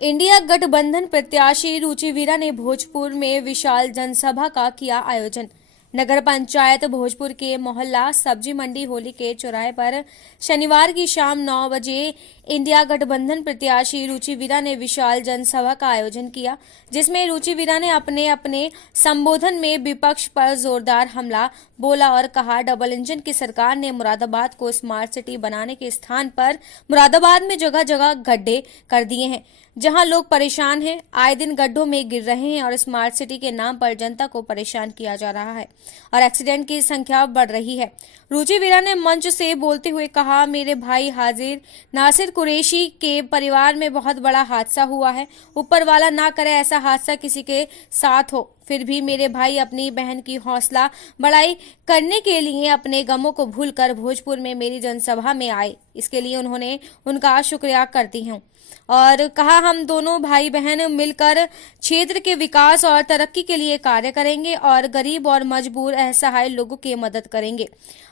India गठबंधन प्रत्याशी रुचि वीरा ने भोजपुर में विशाल जनसभा का किया आयोजन। नगर पंचायत भोजपुर के मोहल्ला सब्जी मंडी होली के चौराहे पर शनिवार की शाम 9 बजे इंडिया गठबंधन प्रत्याशी रुचि वीरा ने विशाल जनसभा का आयोजन किया, जिसमें रुचि वीरा ने अपने संबोधन में विपक्ष पर जोरदार हमला बोला और कहा, डबल इंजन की सरकार ने मुरादाबाद को स्मार्ट सिटी बनाने के स्थान पर मुरादाबाद में जगह जगह गड्ढे कर दिए हैं, जहां लोग परेशान हैं। आए दिन गड्ढों में गिर रहे हैं और स्मार्ट सिटी के नाम पर जनता को परेशान किया जा रहा है और एक्सीडेंट की संख्या बढ़ रही है। रुचि वीरा ने मंच से बोलते हुए कहा, मेरे भाई हाजिर नासिर कुरैशी के परिवार में बहुत बड़ा हादसा हुआ है। ऊपर वाला ना करे ऐसा हादसा किसी के साथ हो, फिर भी मेरे भाई अपनी बहन की हौसला बढ़ाई करने के लिए अपने गमों को भूलकर भोजपुर में मेरी जनसभा में आए। इसके लिए उनका शुक्रिया करती हूँ और कहा, हम दोनों भाई बहन मिलकर क्षेत्र के विकास और तरक्की के लिए कार्य करेंगे और गरीब और मजबूर असहाय लोगों की मदद करेंगे।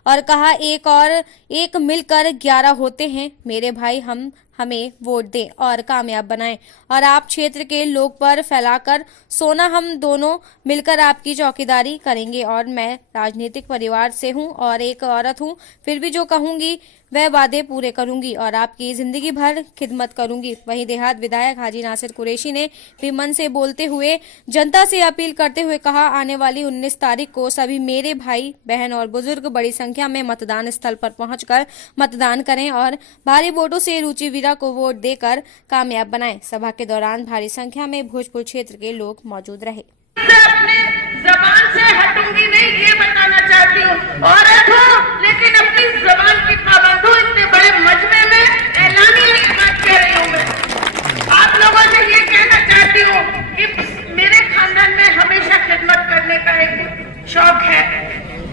और कहा, एक मिलकर 11 होते हैं। मेरे भाई हमें वोट दें और कामयाब बनाएं और आप क्षेत्र के लोग पर फैलाकर सोना, हम दोनों मिलकर आपकी चौकीदारी करेंगे। और मैं राजनीतिक परिवार से हूं और एक औरत हूं, फिर भी जो कहूंगी वह वादे पूरे करूंगी और आपकी जिंदगी भर खिदमत करूंगी। वहीं देहात विधायक हाजी नासिर कुरैशी ने भी मन से बोलते हुए जनता से अपील करते हुए कहा, आने वाली 19 तारीख को सभी मेरे भाई बहन और बुजुर्ग बड़ी संख्या में मतदान स्थल पर पहुंचकर मतदान करें और भारी वोटों से रुचि वीरा को वोट देकर कामयाब बनाएं। सभा के दौरान भारी संख्या में भोजपुर क्षेत्र के लोग मौजूद रहे। अपने जबान से हटूंगी नहीं, ये बताना चाहती हूँ। औरत हूँ लेकिन अपनी जबान की पाबंद हूँ। इतने बड़े मजमे में ऐलानिया की बात कह रही हूँ। मैं आप लोगों से ये कहना चाहती हूँ कि मेरे खानदान में हमेशा खिदमत करने का एक शौक है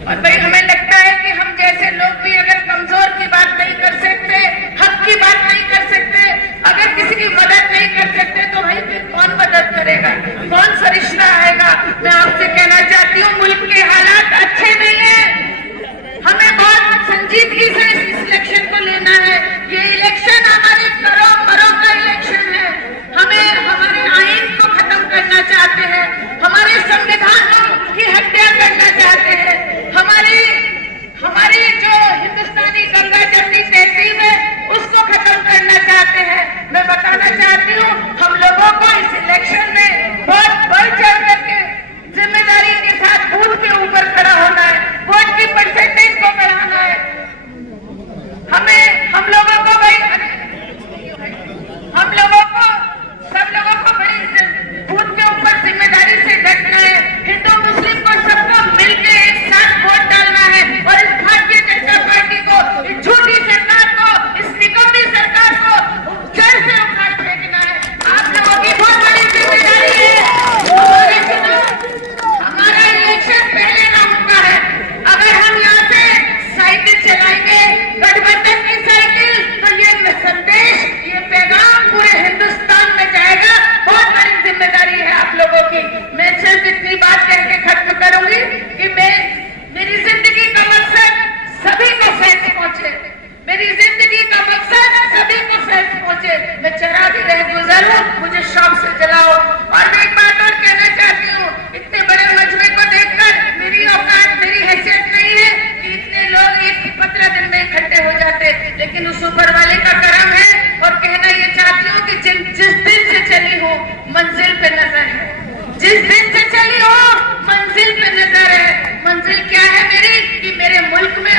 और भाई हमें लगता है कि हम जैसे लोग भी अगर कमजोर की बात नहीं कर सकते, हक की बात नहीं कर सकते, अगर किसी की मदद नहीं कर सकते तो भाई फिर कौन मदद करेगा, कौन सरिश्ता आएगा। मैं आपसे कहना चाहती हूँ, मुल्क के हालात अच्छे नहीं है। हमें बहुत संजीदगी से इस इलेक्शन को लेना है। ये इलेक्शन हमारे करों मरों का इलेक्शन है। हमें हमारे आईन को खत्म करना चाहते हैं, हमारे संविधान की हत्या करना चाहते हैं, हमारी जो हिंदुस्तानी गंगा जमनी तहजीब है उसको खत्म करना चाहते हैं। मैं बताना चाहती हूँ, हम लोगों को इस इलेक्शन में बहुत बढ़ चढ़ करके जिम्मेदारी के साथ बूथ के ऊपर खड़ा होना है, वोट की परसेंटेज को बढ़ाना है। हम लोगों को सब लोगों को बड़ी बूथ के ऊपर जिम्मेदारी से डटना है। हिंदू मुस्लिम को सबको मिलकर एक साथ वोट डालना है और इस भारतीय जनता पार्टी को, इस झूठी सरकार को, इस निकम्मी सरकार को जड़ से उखाड़ फेंकना है। आप लोगों की बहुत बड़ी जिम्मेदारी है। हमारा इलेक्शन पहले राउंड का है। अगर हम यहाँ से साइकिल चलाएंगे, गठबंधन की साइकिल, तो ये संदेश, ये पैगाम पूरे हिंदुस्तान में जाएगा। बहुत बड़ी जिम्मेदारी है आप लोगों की। मैं सिर्फ इतनी बात कह के खत्म करूंगी कि मेरी जिंदगी का मकसद सभी को फैस पहुंचे। मेरी जिंदगी का मकसद सभी को फैस पहुंचे। मैं चरा भी रह गुजर हूँ, मुझे शौक से चलाओ। और मैं एक बात और कहना चाहती हूँ, इतने बड़े मजमे को देखकर मेरी औकात, मेरी हैसियत नहीं है कि इतने लोग एक 15 दिन में इकट्ठे हो जाते, लेकिन उस ऊपर वाले का करम है। और कहना ये चाहती हूँ कि जिस दिन से चली हो मंजिल पे नजर है, जिस दिन से चली हो मंजिल पे नजर है। मंजिल क्या है मेरी, कि मेरे मुल्क में